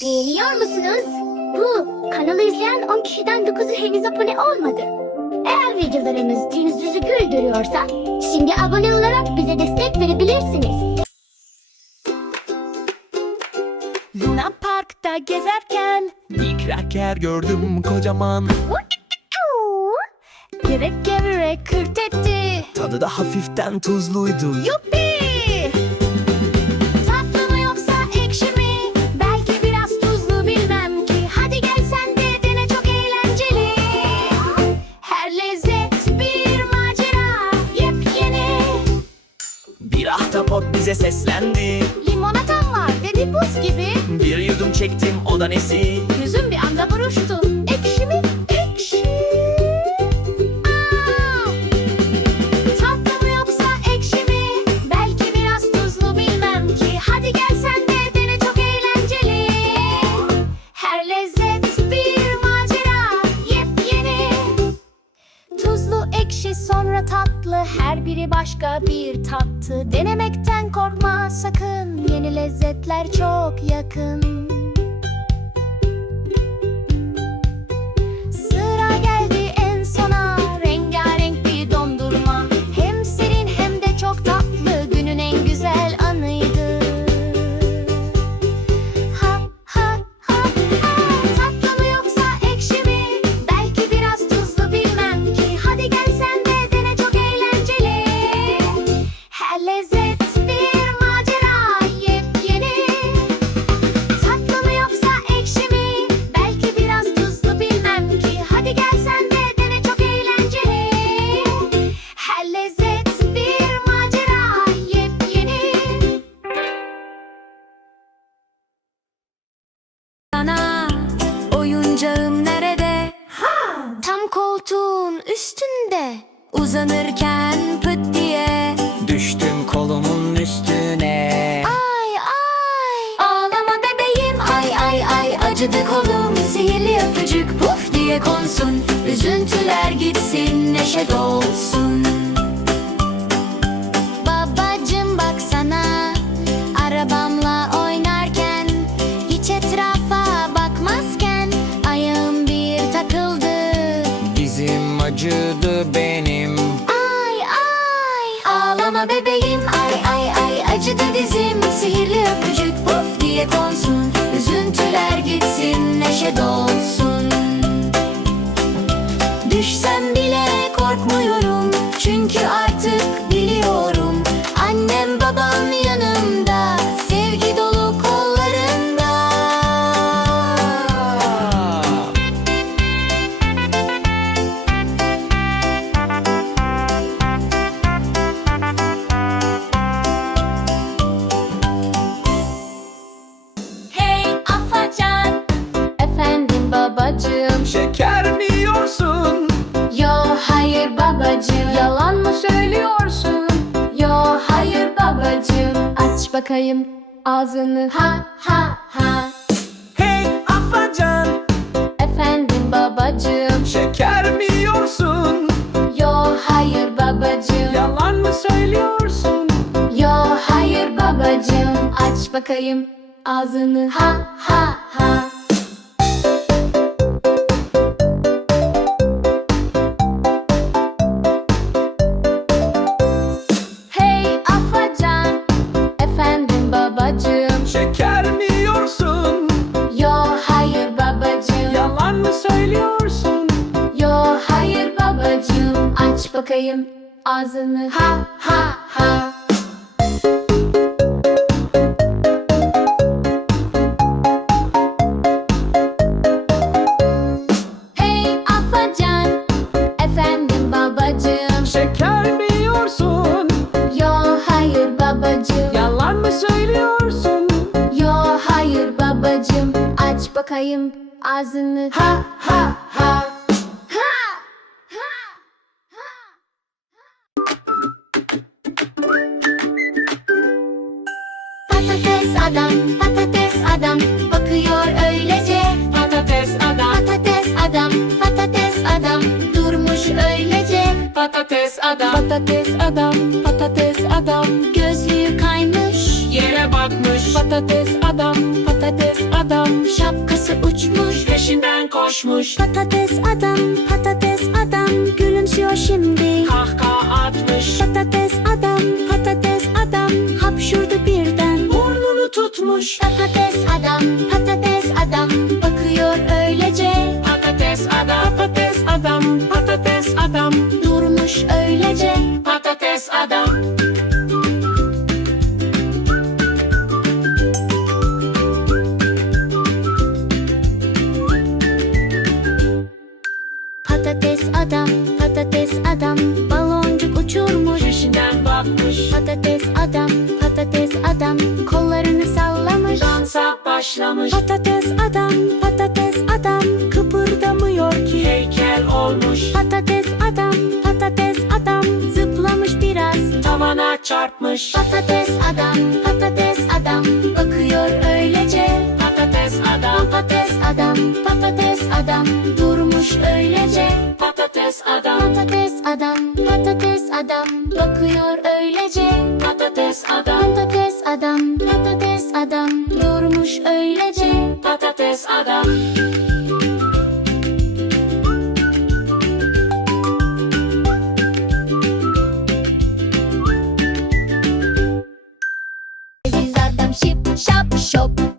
Biliyor musunuz? Bu kanalı izleyen 10 kişiden 9'u henüz abone olmadı. Eğer videolarımız yüzünüzü güldürüyorsa şimdi abone olarak bize destek verebilirsiniz. Luna Park'ta gezerken Bir kraker gördüm kocaman Gerek gevrek kırt etti Tadı da hafiften tuzluydu Yuppi! Bize seslendi. Limonatam var dedi buz gibi. Bir yudum çektim o da nesi Her biri başka bir tattı Denemekten korkma sakın. Yeni lezzetler çok yakın üstünde. Uzanırken pıt diye. Düştüm kolumun üstüne. Ay ay. Ağlama bebeğim. Ay ay ay. Acıdı kolum. Sihirli öpücük. Puf diye konsun. Üzüntüler gitsin. Neşe dolsun Ağlama bebeğim ay ay ay Acıdı dizim. Sihirli öpücük puf diye konsun. Üzüntüler gitsin neşe dolsun bakayım ağzını. Ha ha ha. Hey afacan. Efendim babacığım. Şeker mi yiyorsun? Yo hayır babacığım. Yalan mı söylüyorsun? Yo hayır babacığım. Aç bakayım ağzını. Ha ha ha ağzını. Ha ha ha. Hey afacan Efendim babacığım. Şeker mi yiyorsun? Yo hayır babacığım. Yalan mı söylüyorsun? Yo hayır babacığım. Aç bakayım ağzını. Ha ha adam, patates adam bakıyor öylece. Patates adam, Patates adam, patates adam durmuş öylece. patates adam. Patates adam, patates adam gözlüğü kaymış. Yere bakmış. Patates adam, patates adam şapkası uçmuş. Peşinden koşmuş. Patates adam, patates adam gülümsüyor şimdi. Kahkaha atmış. Patates Burnunu tutmuş Patates adam, patates adam bakıyor öylece. Patates adam Patates adam Patates adam. Durmuş öylece. Patates adam. Patates adam, patates adam baloncuk uçurmuş. Peşinden bakmış Patates adam, patates adam kollarını Dansa başlamış. Patates adam, patates adam. Kıpırdamıyor ki. Heykel olmuş. Patates adam, patates adam. Zıplamış biraz. Tavana çarpmış. Patates adam, patates adam. Bakıyor öylece. Patates adam. Patates adam, patates adam. Durmuş öylece Patates adam. Patates adam, patates adam. Bakıyor öylece. Patates adam. Patates adam, patates adam. Durmuş öylece. Patates adam. Şap şop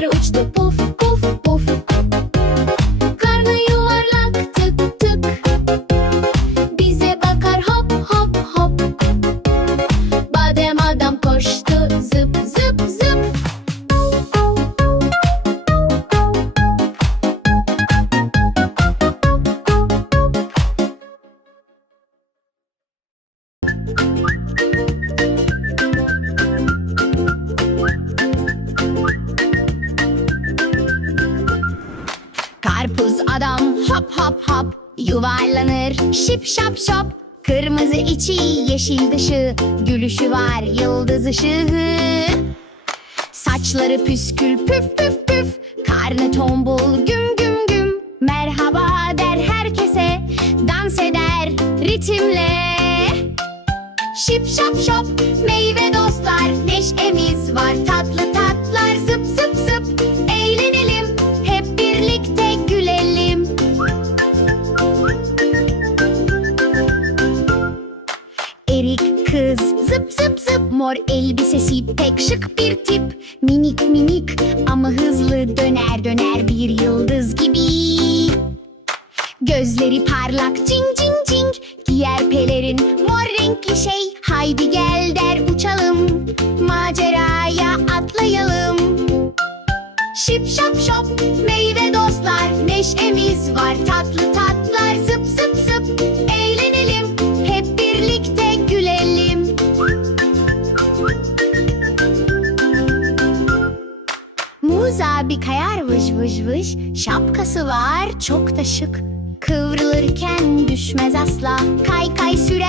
Saçları uçtu puf puf puf. Karnı yuvarlak tık tık. Bize bakar hop hop hop. Badem adam koştu zıp zıp zıp. Karpuz hop hop hop yuvarlanır. Şip şap şop Kırmızı içi yeşil dışı gülüşü var yıldız ışığı. Saçları püskül püf püf püf karnı tombul güm güm güm. Merhaba der herkese dans eder ritimle. Şip şap şop meyve dostlar neşemiz var tatlı Erik kız. Zıp zıp zıp. Mor elbisesi pek şık bir tip. Minik minik ama hızlı döner döner bir yıldız gibi. Gözleri parlak cing cing cing. Giyer pelerin mor renkli şey. Haydi gel der uçalım. Maceraya atlayalım. Şip şap şop. Meyve dostlar Neşemiz var. Tatlı tatlar Zıp zıp Abi kayar. Vıj vıj vıj Şapkası var. Çok da şık. Kıvrılırken düşmez asla. Kay kay sürer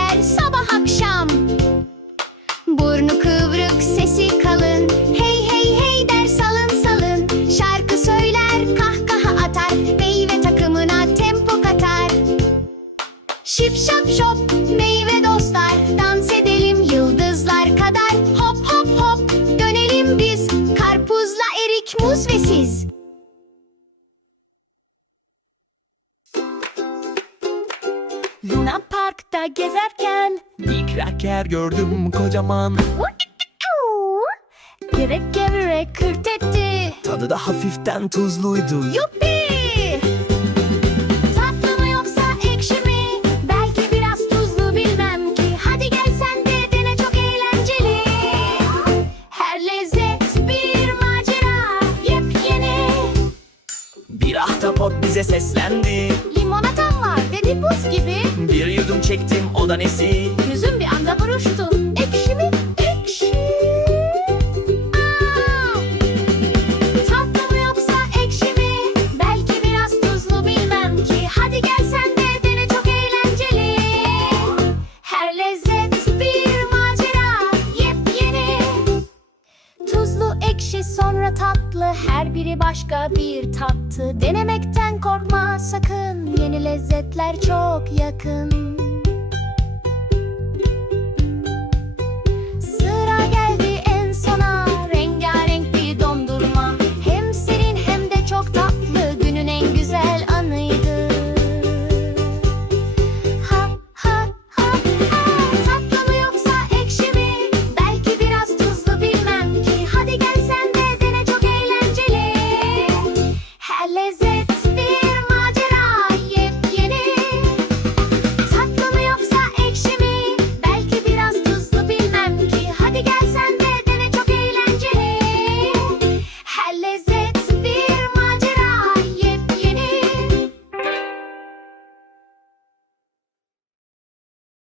çiz. Luna Park'ta gezerken Bir kraker gördüm kocaman Gerek gevrek kürt etti Tadı da hafiften tuzluydu Yuppi es